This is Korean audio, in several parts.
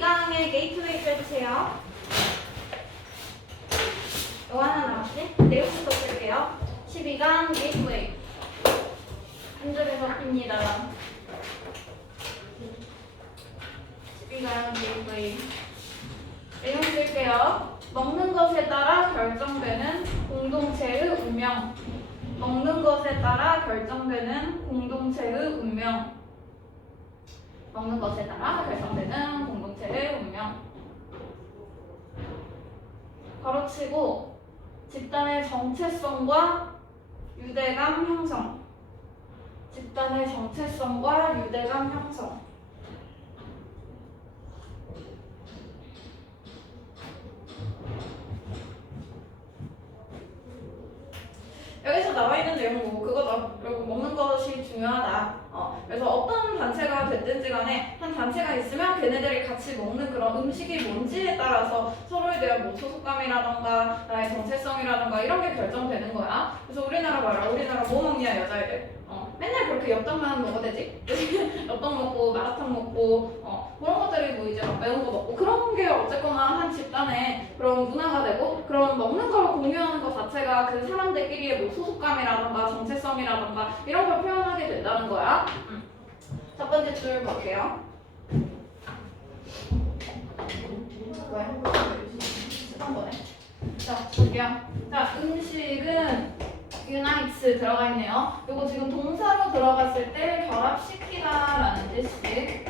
12강의 게이트웨이 해주세요. 이거 하나 남았지? 내용부터 쓸게요. 12강 게이트웨이. 한 줄에서 핍니다. 12강 게이트웨이. 내용 쓸게요. 먹는 것에 따라 결정되는 공동체의 운명. 먹는 것에 따라 결정되는 공동체의 운명. 먹는 것에 따라 결정되는 공동체의 운명. 가로치고 집단의 정체성과 유대감 형성. 집단의 정체성과 유대감 형성. 여기서 나와 있는 내용은 뭐 그거죠. 그리고 먹는 것이 중요하다. 어, 그래서 어떤 단체가 됐든지 간에 한 단체가 있으면 걔네들이 같이 먹는 그런 음식이 뭔지에 따라서 서로에 대한 뭐 소속감이라던가 나의 정체성이라던가 이런 게 결정되는 거야. 그래서 우리나라 봐라. 우리나라 뭐 먹냐 여자애들. 어, 맨날 그렇게 엽떡만 먹어대지. 엽떡 먹고 마라탕 먹고 어, 그런 것들이 뭐 이제 막 매운 거 먹고 그런 게 어쨌거나 한 집단의 그런 문화가 되고 그런 먹는 걸 공유하는 것 자체가 그 사람들끼리의 뭐 소속감이라던가 정체성이라던가 이런 걸 표현하게 된다는 거야. 음. 첫 번째 줄 볼게요. 왜? 한 번에. 자, 볼게요. 자, 음식은 unites 들어가 있네요. 이거 지금 동사로 들어갔을 때 결합시키다라는 뜻이.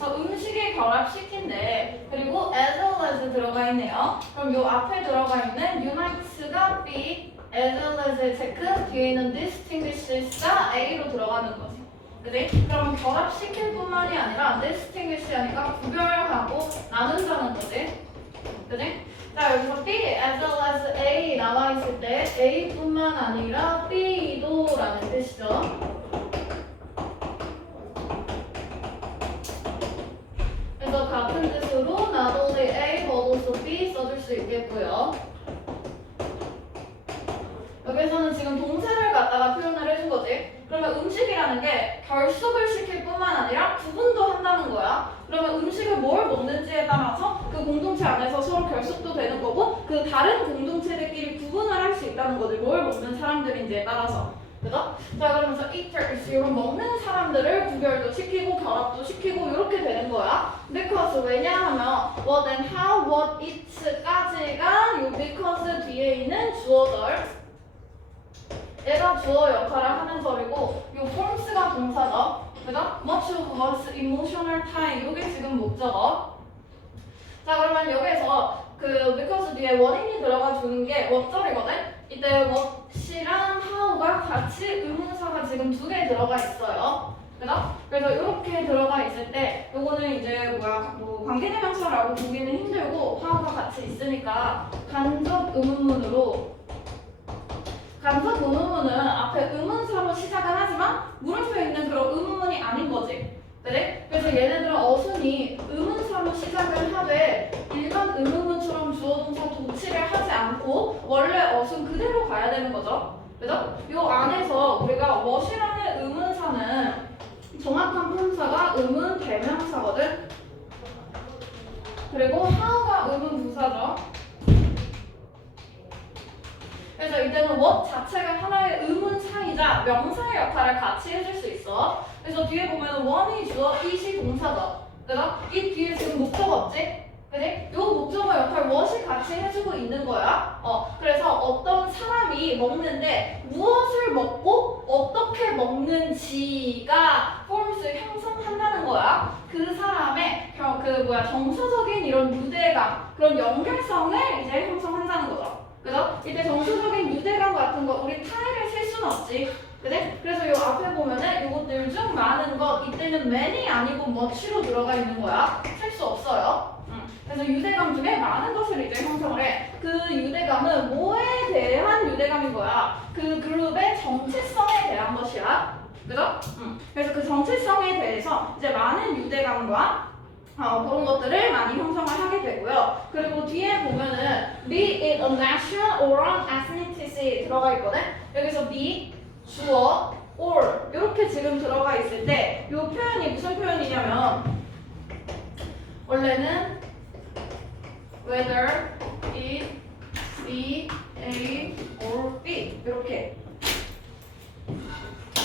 어, 음식에 결합시킨대. 그리고 as well as 들어가 있네요. 그럼 요 앞에 들어가 있는 unites가 B, as well as의 체크, 뒤에 있는 distinguishes가 A로 들어가는 거지. 그지? 그럼 결합시킬 뿐만이 아니라 distinguish 하니까 구별하고 나눈다는 거지. 그지? 자 여기서 B as well as A 나와 있을 때 A뿐만 아니라 B도라는 뜻이죠. 그래서 같은 뜻으로 not only A but also B 써줄 수 있겠고요. 여기서는 지금 동사를 갖다가 표현을 해준 거지. 그러면 음식이라는 게 결속을 시킬 뿐만 아니라 구분도 한다는 거야. 그러면 음식을 뭘 먹는지에 따라서 그 공동체 안에서 서로 결속도 되는 거고 그 다른 공동체들끼리 구분을 할 수 있다는 거지. 뭘 먹는 사람들인지에 따라서. 그죠? 자 그러면서 eaters 이런 먹는 사람들을 구별도 시키고 결합도 시키고 이렇게 되는 거야. because 왜냐하면 what and how, what, it까지가 요 because 뒤에 있는 주어들 주어 역할을 하는 절이고 요 forms가 동사죠. 그죠? much of us emotional time 요게 지금 목적어. 자 그러면 여기에서 그 because 뒤에 원인이 들어가 주는 게 what절이거든. 이때 what이랑 how가 같이 의문사가 지금 두 개 들어가 있어요. 그죠? 그래서 이렇게 들어가 있을 때 요거는 이제 뭐야 뭐 관계대명사라고 보기는 힘들고 how가 같이 있으니까 간접 의문문으로 간접 의문문은 앞에 의문사로 시작은 하지만 물음표 있는 그런 의문문이 아닌 거지. 그래? 그래서 얘네들은 어순이 의문사로 시작을 하되 일반 의문문처럼 주어동사 도치를 하지 않고 원래 어순 그대로 가야 되는 거죠. 그죠? 요 안에서 우리가 what이라는 의문사는 정확한 품사가 의문 대명사거든. 그리고 how가 의문 부사죠. 그래서 이때는 what 자체가 하나의 의문사이자 명사의 역할을 같이 해줄 수 있어. 그래서 뒤에 보면 one이 주어, it이 동사죠. 그죠? 이 뒤에 지금 목적어 없지? 그지? 요 목적어 역할 what이 같이 해주고 있는 거야. 어, 그래서 어떤 사람이 먹는데 무엇을 먹고 어떻게 먹는지가 forms 형성한다는 거야. 그 사람의 겨- 그 뭐야 정서적인 이런 유대감, 그런 연결성을 이제 형성한다는 거죠. 그죠? 이때 정서적인 유대감 같은 거 우리 타일을 셀 수는 없지. 그래? 그래서 요 앞에 보면은 요것들 중 많은 것 이때는 many 아니고 much로 들어가 있는 거야. 셀 수 없어요. 음. 그래서 유대감 중에 많은 것을 이제 형성을 해. 그 유대감은 뭐에 대한 유대감인 거야? 그 그룹의 정체성에 대한 것이야. 그죠? 음. 그래서 그 정체성에 대해서 이제 많은 유대감과 어, 그런 것들을 많이 형성을 하게 되고요. 그리고 뒤에 보면은 be it a nation or an ethnicity 들어가 있거든. 여기서 be 주어 or 이렇게 지금 들어가 있을 때 이 표현이 무슨 표현이냐면 원래는 whether it be A or B 이렇게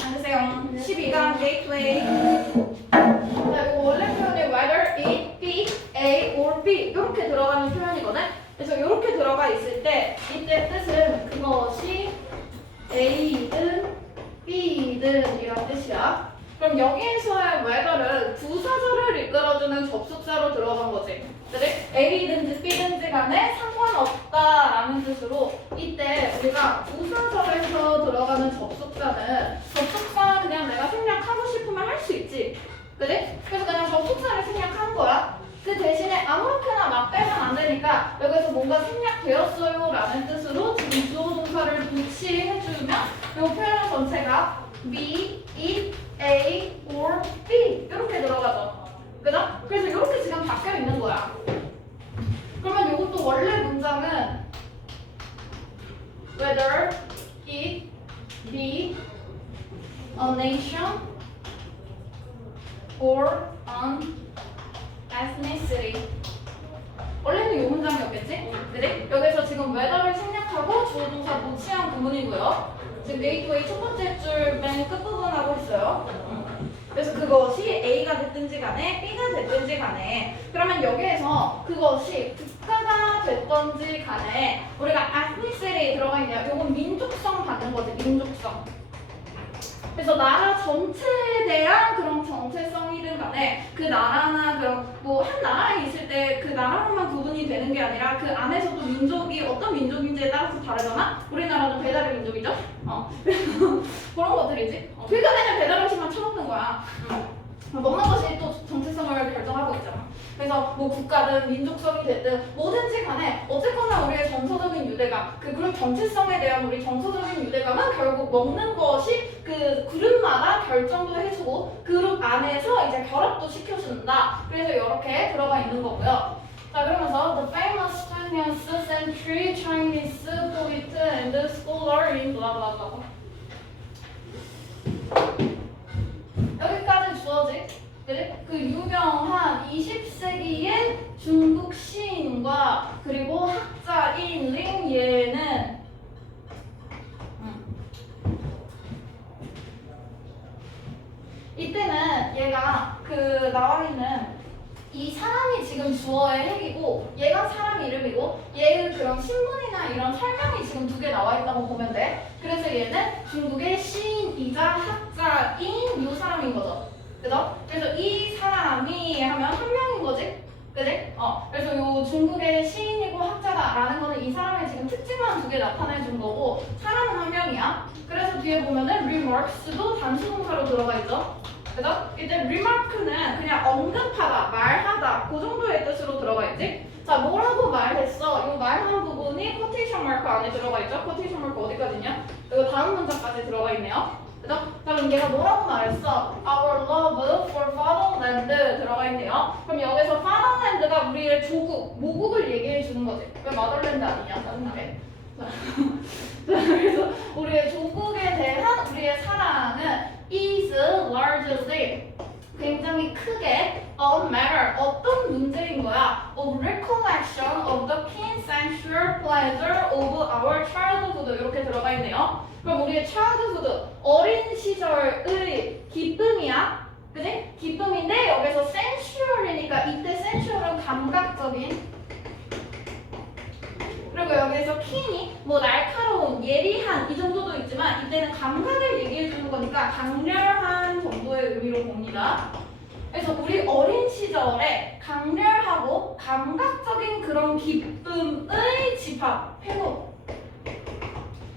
앉으세요. 12강 gateway. It be A or B 이렇게 들어가는 표현이거든. 그래서 이렇게 들어가 있을 때 이때 뜻은 그것이 A든 B든 이런 뜻이야. 그럼 여기에서의 whether는 부사절을 이끌어주는 접속사로 들어간 거지. 그래? A든지 B든지 간에 상관없다라는 뜻으로 이때 우리가 부사절에서 들어가는 접속사는 접속사 그냥 내가 생략하고 싶으면 할 수 있지. 그래? 그래서 그냥 접속사를 생략한 거야. 그 대신에 아무렇게나 막 빼면 안 되니까 여기서 뭔가 생략되었어요 라는 뜻으로 지금 주어 동사를 붙이해주면 이 표현 전체가 be, it, A, or B 이렇게 들어가죠. 그죠? 그래서 이렇게 지금 바뀌어 있는 거야. 그러면 이것도 원래 문장은 whether it be a nation or an ethnicity 원래는 이 문장이었겠지? 그래? 여기서 지금 whether를 생략하고 주어 동사 무치한 부분이고요. 지금 gateway 첫 번째 줄 맨 끝부분 하고 있어요. 그래서 그것이 A가 됐든지 간에 B가 됐든지 간에 그러면 여기에서 그것이 국가가 됐든지 간에 우리가 ethnicity 들어가 있네요. 이건 민족성 받는 거지, 민족성. 그래서 나라 전체에 대한 그런 정체성 이든 간에 그 나라나 그런 뭐 한 나라에 있을 때 그 나라로만 구분이 되는 게 아니라 그 안에서도 민족이 어떤 민족인지에 따라서 다르잖아. 우리나라는 배달의 민족이죠. 어. 그런 것들이지. 어. 그러니까 맨날 배달 음식만 처먹는 거야. 먹는 것이 또 정체성을 결정하고 있잖아. 그래서 뭐 국가든 민족성이 됐든 뭐든지 간에 어쨌거나 우리의 정서적인 유대감, 그 그룹 정체성에 대한 우리 정서적인 유대감은 결국 먹는 것이 그 그룹마다 결정도 해주고 그룹 안에서 이제 결합도 시켜준다. 그래서 이렇게 들어가 있는 거고요. 자 그러면서 the famous 20th century Chinese poet and scholar in blah blah blah. 여기까지. 그래? 그 유명한 20세기의 중국 시인과 그리고 학자인 링예는 이때는 얘가 그 나와 있는 이 사람이 지금 주어의 핵이고 얘가 사람 이름이고 얘의 그런 신문이나 이런 설명이 지금 두 개 나와 있다고 보면 돼. 그래서 얘는 중국의 시인이자 학자인 요 사람인 거죠. 그죠? 그래서 이 사람이 하면 한 명인 거지? 그지? 어. 그래서 요 중국의 시인이고 학자다라는 거는 이 사람의 지금 특징만 두 개 나타내 준 거고 사람은 한 명이야. 그래서 뒤에 보면은 remarks도 단수 동사로 들어가 있죠. 그죠? 이제 remark는 그냥 언급하다, 말하다 그 정도의 뜻으로 들어가 있지. 자, 뭐라고 말했어? 이 말하는 부분이 quotation mark 안에 들어가 있죠. quotation mark 어디까지냐? 이거 다음 문장까지 들어가 있네요. 그죠? 그럼 얘가 뭐라고 말했어? Our love for fatherland 들어가 있네요. 그럼 여기서 fatherland가 우리의 조국, 모국을 얘기해 주는 거지. 왜 motherland 아니냐? 짜증나게. 자, 그래서 우리의 조국에 대한 우리의 사랑은 is largely 굉장히 크게 a matter 어떤 문제인 거야 of recollection of the keen sensual pleasure of our childhood 이렇게 들어가 있네요. 그럼 우리의 childhood 어린 시절의 기쁨이야. 그지? 기쁨인데 여기서 sensual이니까 이때 sensual은 감각적인 그리고 여기서 keen이 뭐 날카로운, 예리한 이 정도도 있지만 이때는 감각을 얘기해 주는 거니까 강렬한 정도의 의미로 봅니다. 그래서 우리 어린 시절에 강렬하고 감각적인 그런 기쁨의 집합, 회복.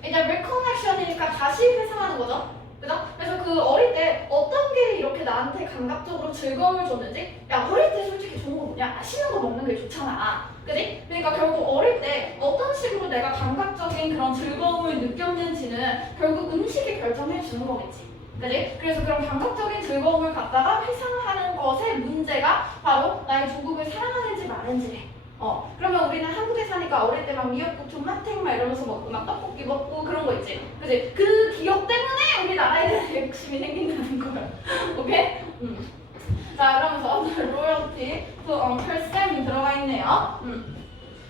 이제 reconnection이니까 다시 회상하는 거죠. 그죠? 그래서 그 어릴 때 어떤 게 이렇게 나한테 감각적으로 즐거움을 줬는지 야 어릴 때 솔직히 좋은 거 뭐냐 맛있는 거 먹는 게 좋잖아 그지? 그러니까 결국 어릴 때 어떤 식으로 내가 감각적인 그런 즐거움을 느꼈는지는 결국 음식이 결정해 주는 거겠지 그지? 그래서 그런 감각적인 즐거움을 갖다가 회상하는 것의 문제가 바로 나의 조국을 사랑하는지 마는지 어 그러면 우리는 한국에 사니까 어릴 때 막 미역국 존맛탱 막 이러면서 먹고 막 떡볶이 먹고 그런 거 있지 그지? 그 기억 때문에 우리 나라에 대한 욕심이 생긴다는 거야 오케이? 음. 자, 그러면서 로열티 to Uncle Sam이 들어가 있네요. 음.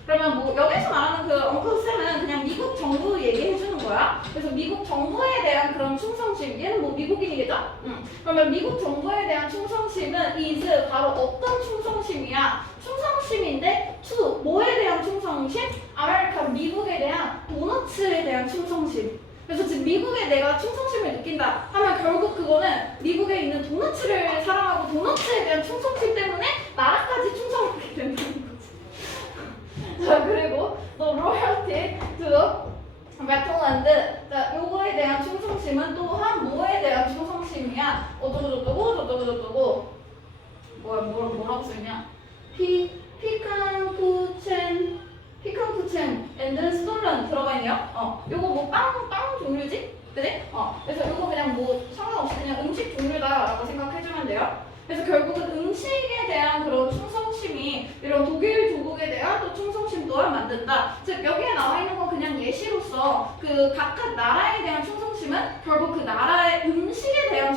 그러면 뭐 여기서 말하는 그 Uncle Sam은 그냥 미국 정부 얘기해 주는 거야. 그래서 미국 정부에 대한 그런 충성심, 얘는 뭐 미국인이겠죠? 음. 그러면 미국 정부에 대한 충성심은 is 바로 어떤 충성심이야? 충성심인데 to 뭐에 대한 충성심? 아메리카 미국에 대한 도너츠에 대한 충성심. 그래서 지금 미국에 내가 충성심을 느낀다 하면 결국 그거는 미국에 있는 도너츠를 사랑하고 도너츠에 대한 충성심 때문에 나라까지 충성하게 된다는 거지. 자 그리고 또 로열티 to 맥동랜드 자 요거에 대한 충성심은 또한 뭐에 대한 충성심이야? 어쩌고 저쩌고 저쩌고 저쩌고 뭐야 뭐, 뭐라고 써있냐? 피 피칸푸첸 피칸푸첸 앤드 스톨런 들어가 있네요. 어, 요거 뭐 빵 빵 종류지? 그지? 어, 그래서 요거 그냥 뭐 상관없이 그냥 음식 종류다라고 생각해주면 돼요. 그래서 결국은 음식에 대한 그런 충성심이 이런 독일 조국에 대한 또 충성심 또한 만든다. 즉 여기에 나와 있는 건 그냥 예시로서 그 각각 나라에 대한 충성심은 결국 그 나라의 음식에 대한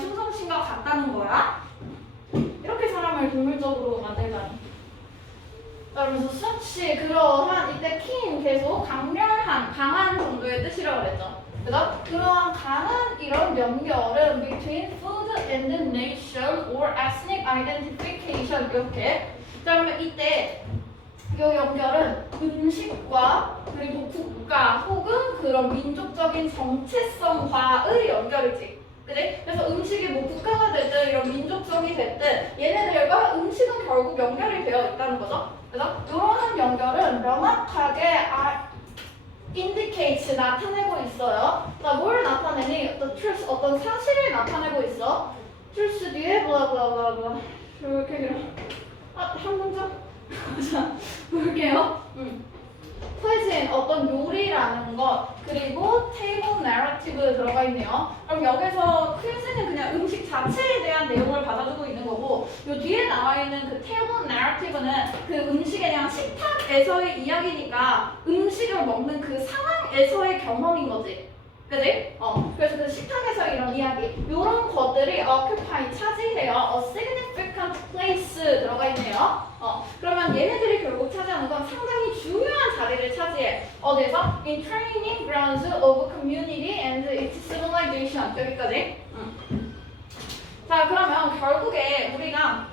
같다는 거야. 이렇게 사람을 동물적으로 만들다니. 그러면서 수치 그러한 이때 kin 계속 강렬한 강한 정도의 뜻이라고 그랬죠. 그래서 그러한 강한 이런 연결은 between food and nation or ethnic identification 이렇게. 자 그러면 이때 이 연결은 음식과 그리고 국가 혹은 그런 민족적인 정체성과의 연결이지. 그지? 그래서 음식이 뭐 국가가 됐든 이런 민족성이 됐든 얘네들과 음식은 결국 연결이 되어 있다는 거죠. 그래서 이러한 연결은 명확하게 아, indicates 나타내고 있어요. 자, 뭘 나타내니? 어떤 truth, 어떤 사실을 나타내고 있어. truth 뒤에 블라블라블라 이렇게 길어. 아, 한 문장. 자, 볼게요. 음. Cuisine 어떤 요리라는 것 그리고 table narrative 들어가 있네요. 그럼 여기서 cuisine은 그냥 음식 자체에 대한 내용을 받아주고 있는 거고 요 뒤에 나와 있는 그 table narrative는 그 음식에 대한 식탁에서의 이야기니까 음식을 먹는 그 상황에서의 경험인 거지. 그지? 어. 그래서 그 식탁에서 이런 이야기, 이런 것들이 occupy 차지해요. A significant place 들어가 있네요. 어. 그러면 얘네들이 결국 차지하는 건 상당히 중요한 자리를 차지해. 어디서? In training grounds of community and its civilization. 여기까지. 음. 자, 그러면 결국에 우리가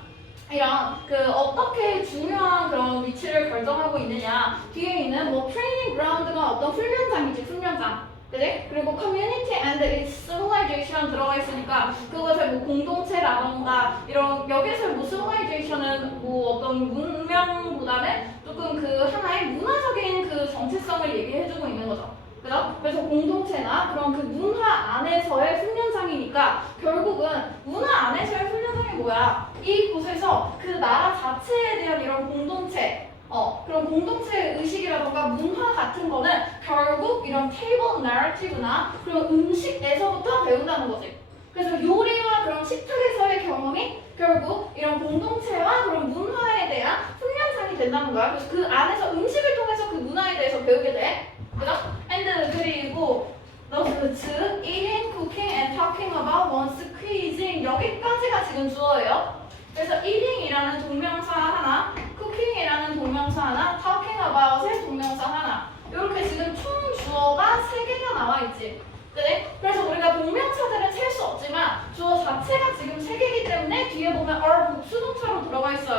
이런 그 어떻게 중요한 그런 위치를 결정하고 있느냐 뒤에 있는 뭐 트레이닝 그라운드가 어떤 훈련장이지 훈련장 그지? 그리고 community and its civilization 들어가 있으니까 그것의 뭐 공동체라던가 이런 여기서 뭐 civilization은 뭐 어떤 문명보다는 조금 그 하나의 문화적인 그 정체성을 얘기해주고 있는 거죠. 그죠? 그래서 공동체나 그런 그 문화 안에서의 훈련장이니까 결국은 문화 안에서의 훈련장이 뭐야? 이곳에서 그 나라 자체에 대한 이런 공동체 어, 그런 공동체 의식이라던가 문화 같은 거는 결국 이런 테이블 나러티브나 그런 음식에서부터 배운다는 거지. 그래서 요리와 그런 식탁에서의 경험이 결국 이런 공동체와 그런 문화에 대한 훈련장이 된다는 거야. 그래서 그 안에서 음식을 통해서 그 문화에 대해서 배우게 돼. 그죠? And 그리고 those eating, cooking and talking about one's cuisine 여기까지가 지금 주어예요. 그래서 eating이라는 동명사 하나, cooking이라는 동명사 하나, talking about의 동명사 하나. 이렇게 지금 총 주어가 세 개가 나와 있지. 그래? 그래서 우리가 동명사들은 셀 수 없지만 주어 자체가 지금 세 개이기 때문에 뒤에 보면 are 복수동사로 들어가 있어요.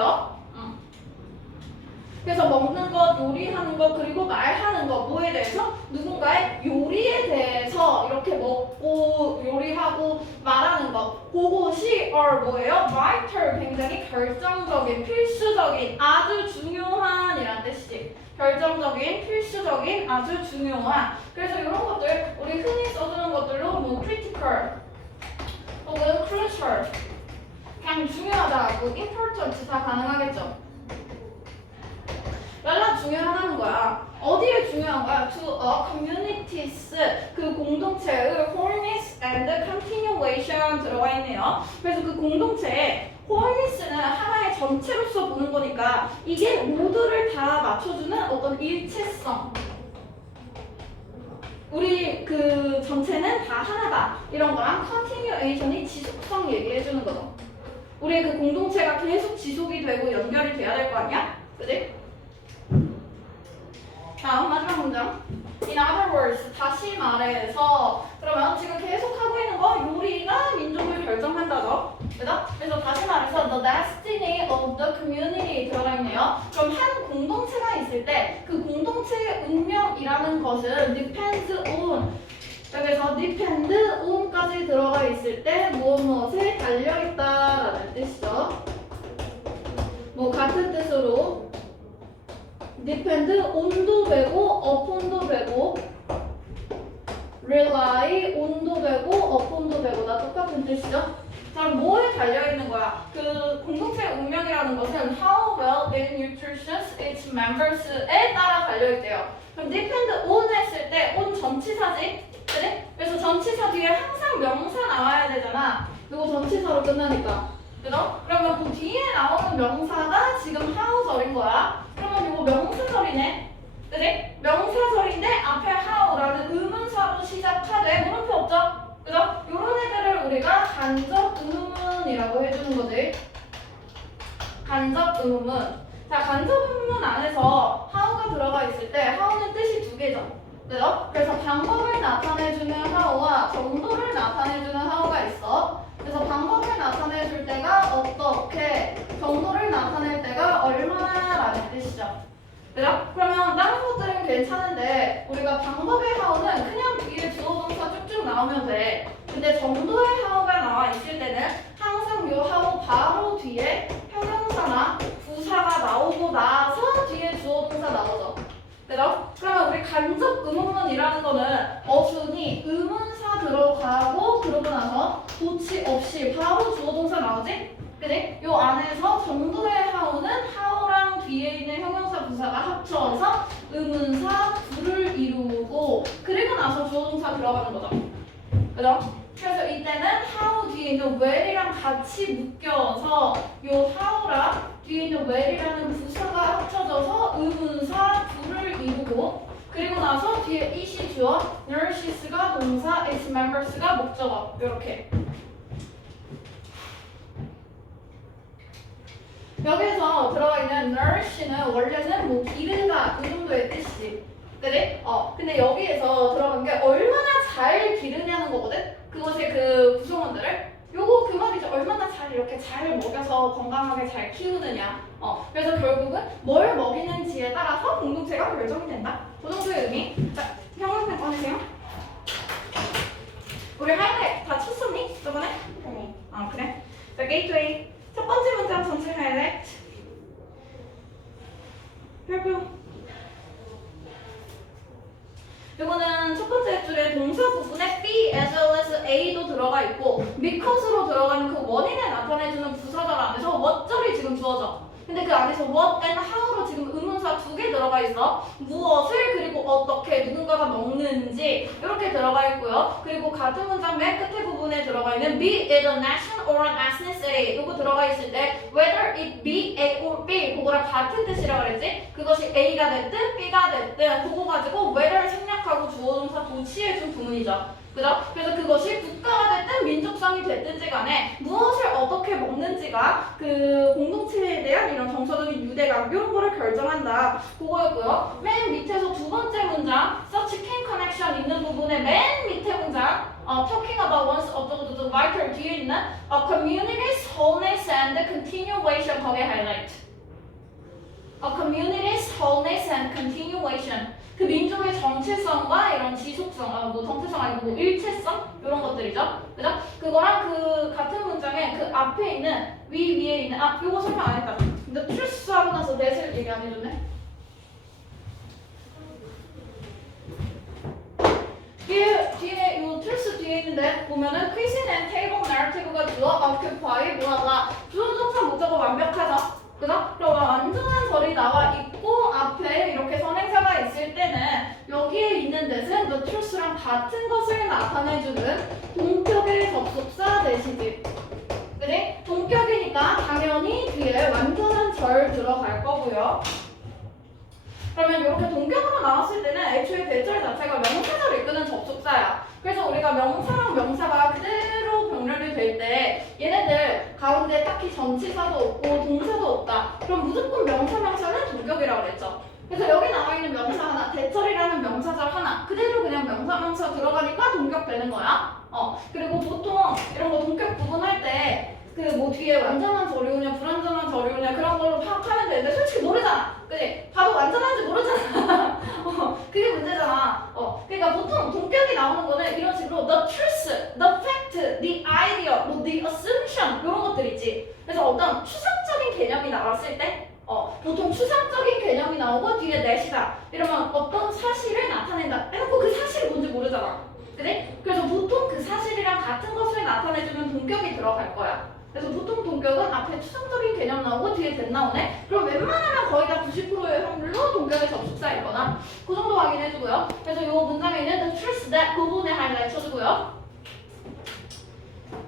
음. 그래서 먹는 것, 요리하는 것, 그리고 말하는 것, 뭐에 대해서? 누군가의 요리에 대해서 이렇게 먹고 요리하고 말하는 것. 그것이 are 뭐예요? vital, 굉장히 결정적인, 필수적인, 아주 중요한 이란 뜻이지. 결정적인, 필수적인, 아주 중요한. 그래서 이런 것들, 우리 흔히 써주는 것들로 뭐 critical, 혹은 crucial, 그냥 중요하다고 important 다 가능하겠죠. 연락 중요하다는 거야. 어디에 중요한 거야? To a communities 그 공동체의 wholeness and continuation 들어가 있네요. 그래서 그 공동체에 wholeness는 하나의 전체로서 보는 거니까 이게 모두를 다 맞춰주는 어떤 일체성. 우리 그 전체는 다 하나다 이런 거랑 continuation이 지속성 얘기해 주는 거죠. 우리 그 공동체가 계속 지속이 되고 연결이 돼야 될 거 아니야? 그지? 다음 마지막 문장. In other words, 다시 말해서 그러면 지금 계속 하고 있는 거 요리가 민족을 결정한다죠. 그죠? 그래서 다시 말해서 the destiny of the community 들어가 있네요. 그럼 한 공동체가 있을 때 그 공동체의 운명이라는 것은 depends on 여기서 depend depend on도 되고 upon도 되고 rely on도 되고 upon도 되고 다 똑같은 뜻이죠. 자, 뭐에 달려 있는 거야? 그 공동체의 운명이라는 것은 how well it nurtures its members에 따라 달려 있대요. 그럼 depend on 했을 때 on 전치사지, 그래? 그래서 전치사 뒤에 항상 명사 나와야 되잖아. 이거 전치사로 끝나니까. 그죠? 그러면 그 뒤에 나오는 명사가 지금 how절인 거야. 그러면 이거 명사절이네. 그지? 명사절인데 앞에 how라는 의문사로 시작하되 물음표 없죠? 그죠? 요런 애들을 우리가 간접 의문이라고 해주는 거지. 간접 의문. 자, 간접 의문 안에서 how가 들어가 있을 때 how는 뜻이 두 개죠. 그죠? 그래서 방법을 나타내주는 how와 정도를 나타내주는 how가 있어. 그래서 방법을 나타내줄 때가 어떻게, 정도를 나타낼 때가 얼마나라는 뜻이죠. 그죠? 그러면 다른 것들은 괜찮은데 우리가 방법의 how는 그냥 뒤에 주어 동사 쭉쭉 나오면 돼. 근데 정도의 how가 나와 있을 때는 항상 요 how 바로 뒤에 형용사나 부사가 나오고 나서 뒤에 주어 동사 나오죠. 그죠? 그러면 우리 간접 의문문이라는 거는 어순이 의문사 들어가고 그러고 나서 도치 없이 바로 주어 동사 나오지? 그지? 요 안에서 정도의 how는 how랑 뒤에 있는 형용사 부사가 합쳐서 의문사 둘을 이루고 그리고 나서 주어 동사 들어가는 거죠. 그죠? 그래서 이때는 how 뒤에 있는 where이랑 같이 묶여서 요 how랑 뒤에 있는 where이라는 부사가 합쳐져서 의문사 둘을 이루고 그리고 나서 뒤에 it이 주어, nourises가 동사, its members가 목적어 이렇게 여기서 들어가 있는 nourish는 원래는 뭐 기르다 이 정도의 뜻이지. 그래? 어. 근데 여기에서 들어간 게 얼마나 잘 기르냐는 거거든? 그것의 그 구성원들을. 요거 그 말이죠. 얼마나 잘 이렇게 잘 먹여서 건강하게 잘 키우느냐. 어. 그래서 결국은 뭘 먹이는지에 따라서 공동체가 결정이 된다. 그 정도의 의미. 자, 형광펜 꺼내세요. 우리 하이라이트 다 쳤었니? 저번에? 네. 아 그래? 자 게이트웨이 첫 번째 문장 전체 하이라이트 별표 이거는 첫 번째 줄에 동사 부분에 be as well as a도 들어가 있고 because로 들어가는 그 원인을 나타내주는 부사절 안에서 what절이 지금 주어져. 근데 그 안에서 what and how로 지금 의문 사 두 개 들어가 있어 무엇을 그리고 어떻게 누군가가 먹는지 이렇게 들어가 있고요. 그리고 같은 문장 맨 끝에 부분에 들어가 있는 be it a nation or an ethnicity 이거 들어가 있을 때 whether it be A or B 그거랑 같은 뜻이라 그랬지? 그것이 A가 됐든 B가 됐든 그거 가지고 whether를 생략하고 주어 동사 도치해준 부문이죠. 그죠? 그래서 그것이 국가가 됐든 민족성이 됐든지 간에 무엇을 어떻게 먹는지가 그 공동체에 대한 이런 정서적인 유대감 이런 거를 결정한다. 그거였고요. 맨 밑에서 두 번째 문장 such can connection 있는 부분의 맨 밑에 문장 어, talking about one's 어쩌고저쩌고 vital 뒤에 있는 a community's wholeness and continuation 거기에 highlight. A community's wholeness and continuation. 그 민족의 정체성과 이런 지속성, 아, 뭐 정체성 아니고 뭐 일체성 이런 것들이죠. 그죠? 그거랑 그 같은 문장에 그 앞에 있는 위 위에 있는 아 이거 설명 안 했다. 근데 truth 하고 나서 that을 얘기 안 해줬네. 뒤에 뒤에 요 truth 뒤에 있는데 보면은 quizzing and table narrative가 주어 occupy 뭐하다 주어 동사 목적어 완벽하죠. 그죠? 그럼 완전한 절이 나와 있고 앞에 이렇게 선행사가 있을 때는 여기에 있는 데는 the truth랑 같은 것을 나타내주는 동격의 접속사 대시지. 그지? 동격이니까 당연히 뒤에 완전한 절 들어갈 거고요. 그러면 이렇게 동격으로 나왔을 때는 애초에 대절 자체가 명사절 이끄는 접속사야. 그래서 우리가 명사랑 명사가 그대로 병렬이 될 때 얘네들 가운데 딱히 전치사도 없고 동사도 없다. 그럼 무조건 명사 명사는 동격이라고 그랬죠. 그래서 여기 나와 있는 명사 하나, 대절이라는 명사절 하나 그대로 그냥 명사 명사 들어가니까 동격되는 거야. 어 그리고 보통 이런 거 동격 구분할 때 그 뭐 뒤에 완전한 절이오냐 불완전한 절이오냐 그런 걸로 파악하면 되는데 솔직히 모르잖아. 그지? 봐도 완전한지 모르잖아. 어, 그게 문제잖아. 어, 그러니까 보통 동격이 나오는 거는 이런 식으로 the truth, the fact, the idea, 뭐 the assumption 이런 것들 있지. 그래서 어떤 추상적인 개념이 나왔을 때, 어, 보통 추상적인 개념이 나오고 뒤에 내시다 이러면 어떤 사실을 나타낸다. 해놓고 그 사실이 뭔지 모르잖아. 그래? 그래서 보통 그 사실이랑 같은 것을 나타내주면 동격이 들어갈 거야. 그래서 보통 동격은 앞에 추상적인 개념 나오고 뒤에 대 나오네. 그럼 웬만하면 거의 다 90%의 확률로 동격의 접속사이거나 그 정도 확인해주고요. 그래서 이 문장에 있는 the truth that 부분에 하이라이트 쳐주고요.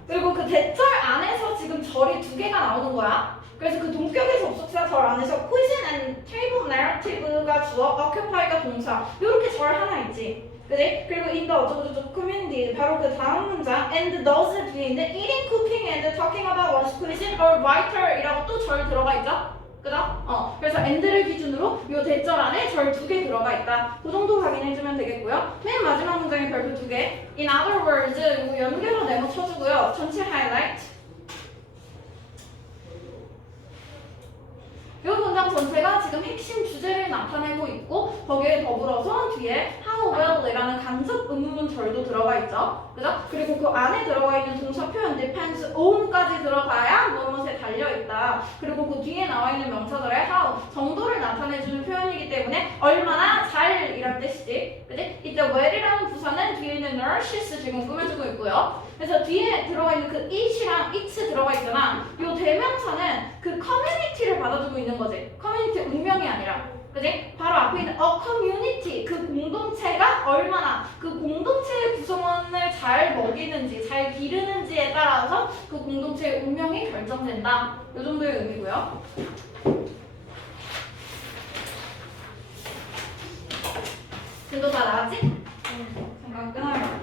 그리고 그 대절 안에서 지금 절이 두 개가 나오는 거야. 그래서 그 동격의 접속사 절 안에서 quiz and table narrative가 주어, occupy가 동사 이렇게 절 하나 있지. 그지? 그리고 in the 어쩌고저쩌고 community 바로 그 다음 문장 and does 있는 eating, cooking and talking about what's quizzing or writer 이라고 또 절 들어가 있죠? 그죠? 어, 그래서 and를 기준으로 이 대절 안에 절 두 개 들어가 있다. 그 정도 확인해주면 되겠고요. 맨 마지막 문장에 별표 두 개. In other words, 연결로 네모 쳐주고요. 전체 하이라이트. 이 문장 전체가 지금 핵심 주제를 나타내고 있고 거기에 더불어서 뒤에 how well이라는 간접 의문문 절도 들어가 있죠. 그죠? 그리고 그 안에 들어가 있는 동사 표현 depends on까지 들어가야 무엇에 달려 있다. 그리고 그 뒤에 나와 있는 명사들의 how 정도를 나타내주는 표현이기 때문에 얼마나 잘 이란 뜻이지. 그지? 이때 well이라는 부사는 뒤에 있는 nurses 지금 꾸며주고 있고요. 그래서 뒤에 들어가 있는 그 it이랑 it 들어가 있잖아. 이 대명사는 그 커뮤니티를 받아주고 있는 거지. 커뮤니티 운명이 아니라. 그지? 바로 앞에 있는 a community 그 공동체가 얼마나 그 공동체의 구성원을 잘 먹이는지 잘 기르는지에 따라서 그 공동체의 운명이 결정된다. 이 정도의 의미고요. 진도 다 나왔지? 잠깐 끊어요.